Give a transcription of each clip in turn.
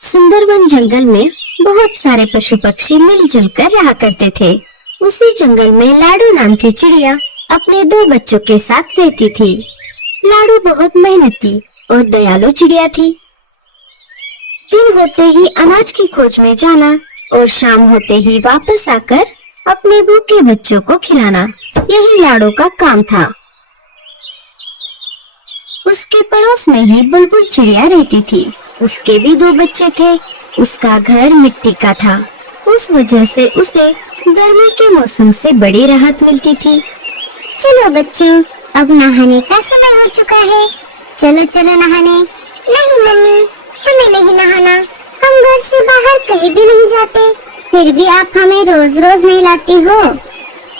सुंदरवन जंगल में बहुत सारे पशु पक्षी मिलजुल कर रहा करते थे। उसी जंगल में लाडो नाम की चिड़िया अपने 2 बच्चों के साथ रहती थी। लाडो बहुत मेहनती और दयालु चिड़िया थी। दिन होते ही अनाज की खोज में जाना और शाम होते ही वापस आकर अपने भूखे बच्चों को खिलाना, यही लाडो का काम था। उसके पड़ोस में ही बुलबुल चिड़िया रहती थी। उसके भी 2 बच्चे थे। उसका घर मिट्टी का था। उस वजह से उसे गर्मी के मौसम से बड़ी राहत मिलती थी। चलो बच्चों, अब नहाने का समय हो चुका है। चलो चलो नहाने। नहीं मम्मी, हमें नहीं नहाना। हम घर से बाहर कहीं भी नहीं जाते, फिर भी आप हमें रोज रोज नहलाती हो।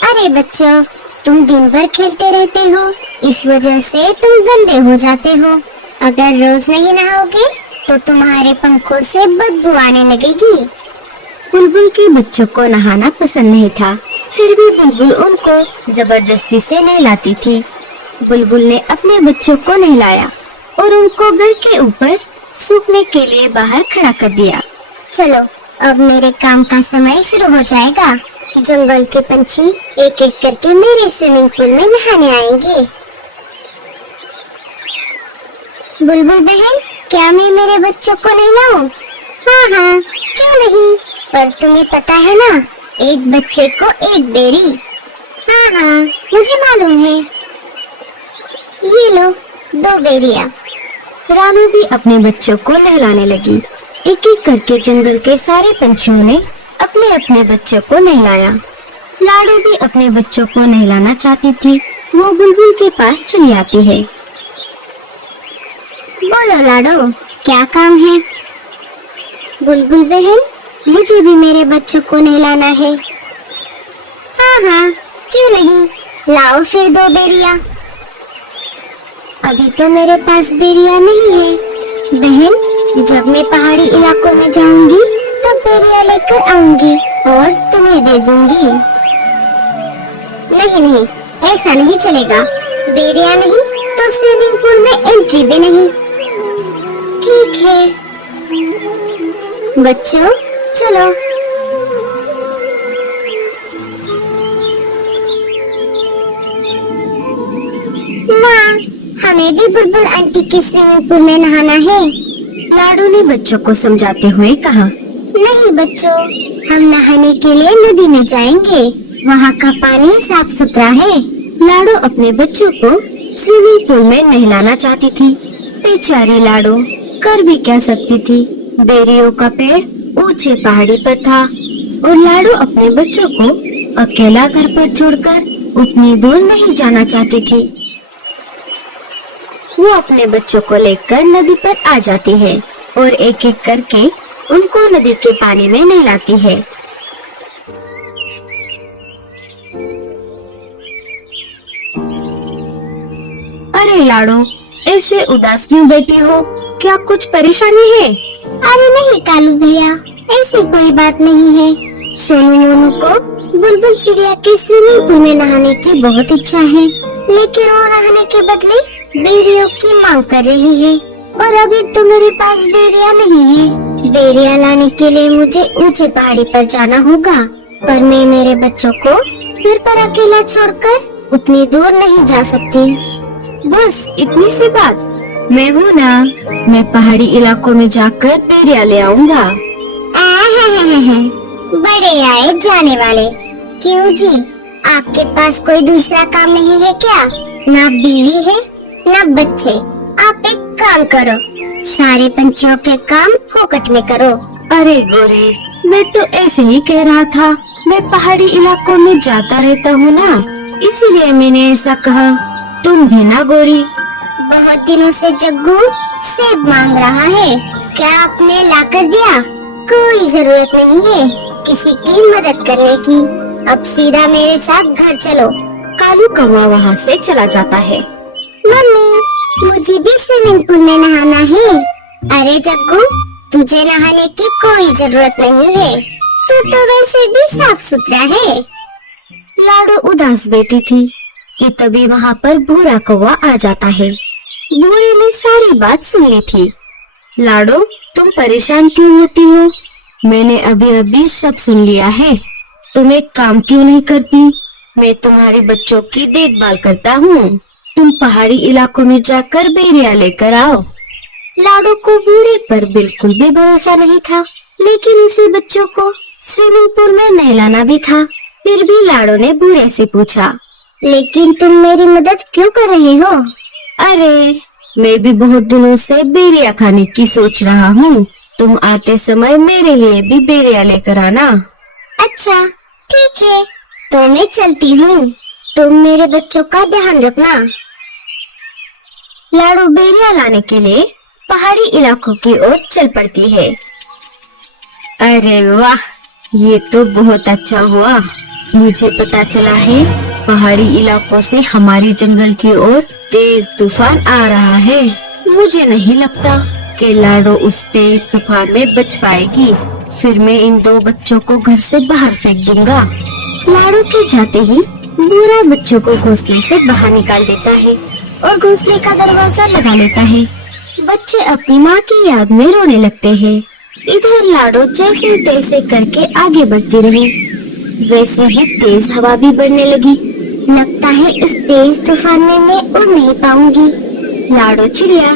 अरे बच्चों, तुम दिन भर खेलते रहते हो, इस वजह से तुम गंदे हो जाते हो। अगर रोज नहीं नहाओगे तो तुम्हारे पंखों से बदबू आने लगेगी। बुलबुल के बच्चों को नहाना पसंद नहीं था, फिर भी बुलबुल उनको जबरदस्ती से नहलाती थी। बुलबुल ने अपने बच्चों को नहलाया और उनको घर के ऊपर सूखने के लिए बाहर खड़ा कर दिया। चलो, अब मेरे काम का समय शुरू हो जाएगा। जंगल के पंछी एक एक करके मेरे स्विमिंग पूल में नहाने आएंगे। बुलबुल बहन, क्या मैं मेरे बच्चों को नहलाऊं? हाँ हाँ, क्यों नहीं। पर तुम्हें पता है ना, एक बच्चे को एक बेरी। हाँ हाँ, मुझे मालूम है। ये लो 2 बेरियां। रानू भी अपने बच्चों को नहलाने लगी। एक एक करके जंगल के सारे पंछियों ने अपने अपने बच्चों को नहलाया। लाडो भी अपने बच्चों को नहलाना चाहती थी। वो बुलबुल के पास चली आती है। बोलो लाडो, क्या काम है? बुलबुल बहन, मुझे भी मेरे बच्चों को नहलाना है। हाँ हाँ, क्यों नहीं। लाओ फिर 2 बेरियां। अभी तो मेरे पास बेरियां नहीं है। बहन, जब मैं पहाड़ी इलाकों में जाऊंगी तब बेरियां लेकर आऊंगी और तुम्हें दे दूंगी। नहीं नहीं, ऐसा नहीं चलेगा। बेरियां नहीं तो स्विमिंग पूल में एंट्री भी नहीं। ठीक है बच्चों, चलो। माँ, हमें भी बुलबुल आंटी की स्विमिंग पूल में नहाना है। लाडो ने बच्चों को समझाते हुए कहा। नहीं बच्चों, हम नहाने के लिए नदी में जाएंगे। वहाँ का पानी साफ सुथरा है। लाडो अपने बच्चों को स्विमिंग पूल में नहलाना चाहती थी। बेचारी लाडो कर भी क्या सकती थी। बेरियों का पेड़ ऊंचे पहाड़ी पर था और लाडो अपने बच्चों को अकेला घर पर छोड़कर उतनी दूर नहीं जाना चाहती थी। वो अपने बच्चों को लेकर नदी पर आ जाती है और एक एक करके उनको नदी के पानी में नहलाती है। अरे लाडो, ऐसे उदास क्यों बैठी हो? क्या कुछ परेशानी है? अरे नहीं कालू भैया, ऐसी कोई बात नहीं है। सोनू मोनू को बुलबुल चिड़िया के स्विमिंग पूल में नहाने की बहुत इच्छा है, लेकिन वो नहाने के बदले बेरियों की मांग कर रही है और अभी तो मेरे पास बेरिया नहीं है। बेरिया लाने के लिए मुझे ऊंचे पहाड़ी पर जाना होगा, पर मैं मेरे बच्चों को घर पर अकेला छोड़कर उतनी दूर नहीं जा सकती। बस इतनी सी बात, मैं हूँ ना। मैं पहाड़ी इलाकों में जाकर बेरिया ले आऊंगा। बड़े आए जाने वाले। क्यों जी, आपके पास कोई दूसरा काम नहीं है क्या? ना बीवी है ना बच्चे। आप एक काम करो, सारे पंछियों के काम फोकट में करो। अरे गोरे, मैं तो ऐसे ही कह रहा था। मैं पहाड़ी इलाकों में जाता रहता हूँ ना, इसीलिए मैंने ऐसा कहा। तुम भी ना गोरी। बहुत दिनों से जग्गू सेब मांग रहा है, क्या आपने ला कर दिया? कोई जरूरत नहीं है किसी की मदद करने की। अब सीधा मेरे साथ घर चलो। कालू कौवा वहाँ से चला जाता है। मम्मी, मुझे भी स्विमिंग पूल में नहाना है। अरे जग्गू, तुझे नहाने की कोई जरूरत नहीं है, तू तो वैसे भी साफ सुथरा है। लाडो उदास बैठी थी कि तभी वहाँ पर भूरा कौवा आ जाता है। भूरे ने सारी बात सुन ली थी। लाडो तुम परेशान क्यों होती हो? मैंने अभी अभी सब सुन लिया है। तुम एक काम क्यों नहीं करती? मैं तुम्हारे बच्चों की देखभाल करता हूँ। तुम पहाड़ी इलाकों में जाकर बेरिया लेकर आओ। लाडो को बूढ़े पर बिल्कुल भी भरोसा नहीं था, लेकिन उसे बच्चों को स्विमिंग पूल में नहलाना भी था। फिर भी लाडो ने बूढ़े से पूछा, लेकिन तुम मेरी मदद क्यों कर रहे हो? अरे मैं भी बहुत दिनों से बेरिया खाने की सोच रहा हूँ। तुम आते समय मेरे लिए भी बेरिया लेकर आना। अच्छा ठीक है, तो मैं चलती हूँ। तुम मेरे बच्चों का ध्यान रखना। लाडो बेरिया लाने के लिए पहाड़ी इलाकों की ओर चल पड़ती है। अरे वाह, ये तो बहुत अच्छा हुआ। मुझे पता चला है पहाड़ी इलाकों से हमारी जंगल की ओर तेज तूफान आ रहा है। मुझे नहीं लगता कि लाडो उस तेज तूफान में बच पाएगी। फिर मैं इन दो बच्चों को घर से बाहर फेंक दूंगा। लाडो के जाते ही बूढ़ा बच्चों को घोंसले से बाहर निकाल देता है और घोंसले का दरवाजा लगा लेता है। बच्चे अपनी माँ की याद में रोने लगते हैं। इधर लाडो जैसे तैसे करके आगे बढ़ती रही। वैसे ही तेज हवा भी बढ़ने लगी। लगता है इस तेज तूफान में मैं उड़ नहीं पाऊंगी। लाडो चिड़िया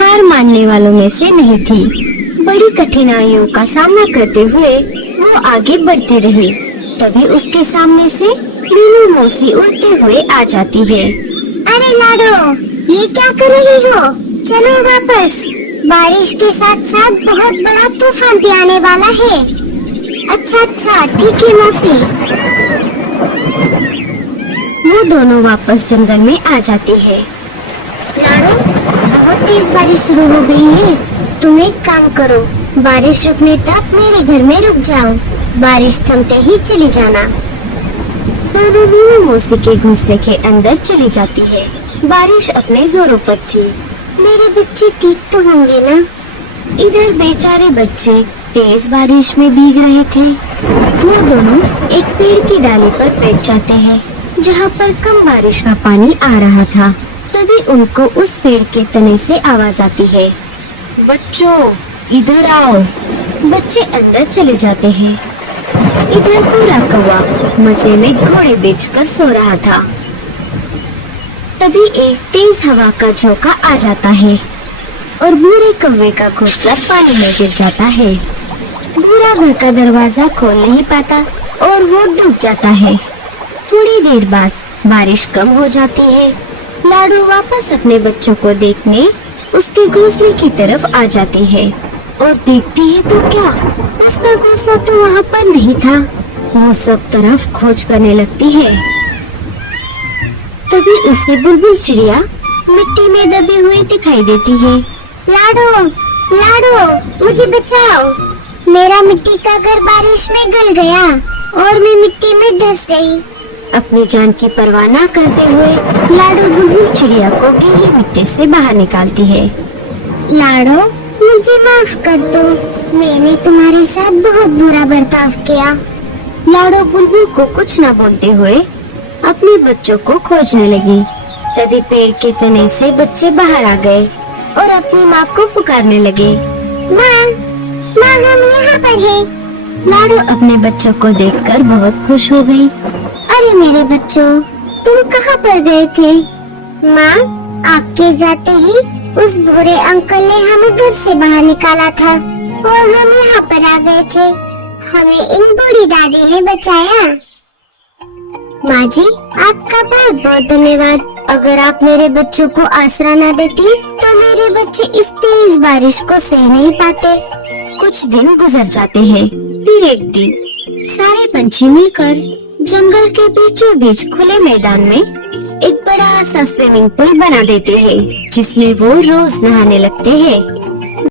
हार मानने वालों में से नहीं थी। बड़ी कठिनाइयों का सामना करते हुए वो आगे बढ़ती रही। तभी उसके सामने से मीनू मौसी उड़ते हुए आ जाती है। अरे लाडो, ये क्या कर रही हो? चलो वापस। बारिश के साथ साथ बहुत बड़ा तूफान भी आने वाला है। अच्छा ठीक है मौसी। वो दोनों वापस जंगल में आ जाती है। लाडो, बहुत तेज बारिश शुरू हो गई है। तुम एक काम करो, बारिश रुकने तक मेरे घर में रुक जाओ। बारिश थमते ही चली जाना। दोनों मीनू मौसी के घोंसले के अंदर चली जाती है। बारिश अपने जोरों पर थी। मेरे बच्चे ठीक तो होंगे ना? इधर बेचारे बच्चे तेज बारिश में भीग रहे थे। वो दोनों एक पेड़ की डाली पर बैठ जाते हैं, जहाँ पर कम बारिश का पानी आ रहा था। तभी उनको उस पेड़ के तने से आवाज आती है, बच्चों इधर आओ। बच्चे अंदर चले जाते हैं। इधर पूरा कौवा मजे में घोड़े बेचकर सो रहा था। तभी एक तेज हवा का झोंका आ जाता है और बूढ़े कौवे का घोंसला पानी में गिर जाता है। बूढ़ा घर का दरवाजा खोल नहीं पाता और वो डूब जाता है। थोड़ी देर बाद बारिश कम हो जाती है। लाडो वापस अपने बच्चों को देखने उसके घोंसले की तरफ आ जाती है और देखती है तो क्या, उसका घोंसला तो वहाँ पर नहीं था। वो सब तरफ खोज करने लगती है। तभी उसे बुलबुल चिड़िया मिट्टी में दबी हुई दिखाई देती है। लाडो, मुझे बचाओ। मेरा मिट्टी का घर बारिश में गल गया और मैं मिट्टी में धंस गई। अपनी जान की परवाह न करते हुए लाडो बुलबुल चिड़िया को गीली मिट्टी से बाहर निकालती है। लाडो, मुझे माफ कर दो। मैंने तुम्हारे साथ बहुत बुरा बर्ताव किया। लाडो बुलबुल को कुछ न बोलते हुए अपने बच्चों को खोजने लगी। तभी पेड़ के तने से बच्चे बाहर आ गए और अपनी माँ को पुकारने लगे, माँ, हम यहाँ पर हैं। लाडो अपने बच्चों को देखकर बहुत खुश हो गई। अरे मेरे बच्चों, तुम कहाँ पर गए थे? माँ, आपके जाते ही उस बुरे अंकल ने हमें घर से बाहर निकाला था और हम यहाँ पर आ गए थे। हमें इन बूढ़ी दादी ने बचाया। माँ जी, आपका बहुत बहुत धन्यवाद। अगर आप मेरे बच्चों को आसरा न देती तो मेरे बच्चे इस तेज बारिश को सह नहीं पाते। कुछ दिन गुजर जाते हैं। फिर एक दिन सारे पंछी मिलकर जंगल के बीचों बीच खुले मैदान में एक बड़ा सा स्विमिंग पूल बना देते हैं, जिसमें वो रोज नहाने लगते हैं।